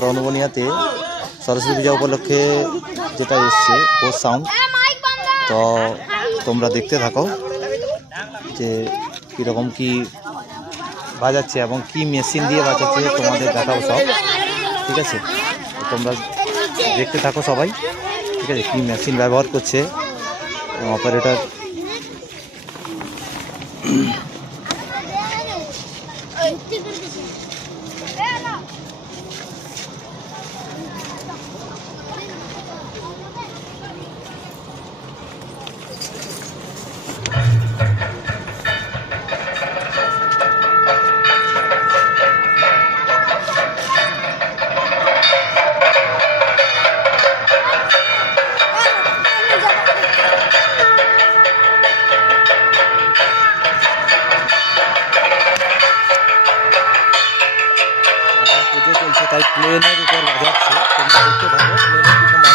রণবনিয়াতে সরস্বতী পূজা উপলক্ষে যেটা এসছে পোস্ট সাউন্ড, তো তোমরা দেখতে থাকো যে কীরকম কি বাজাচ্ছে এবং কি মেশিন দিয়ে বাজাচ্ছে তোমাদের দেখাও সব। ঠিক আছে, তোমরা দেখতে থাকো সবাই। ঠিক আছে, কি মেশিন ব্যবহার করছে অপারেটর। পুজো চলছে তাই প্লেনের উপর বাজাচ্ছে, তোমরা দেখতে থাকো প্লেনের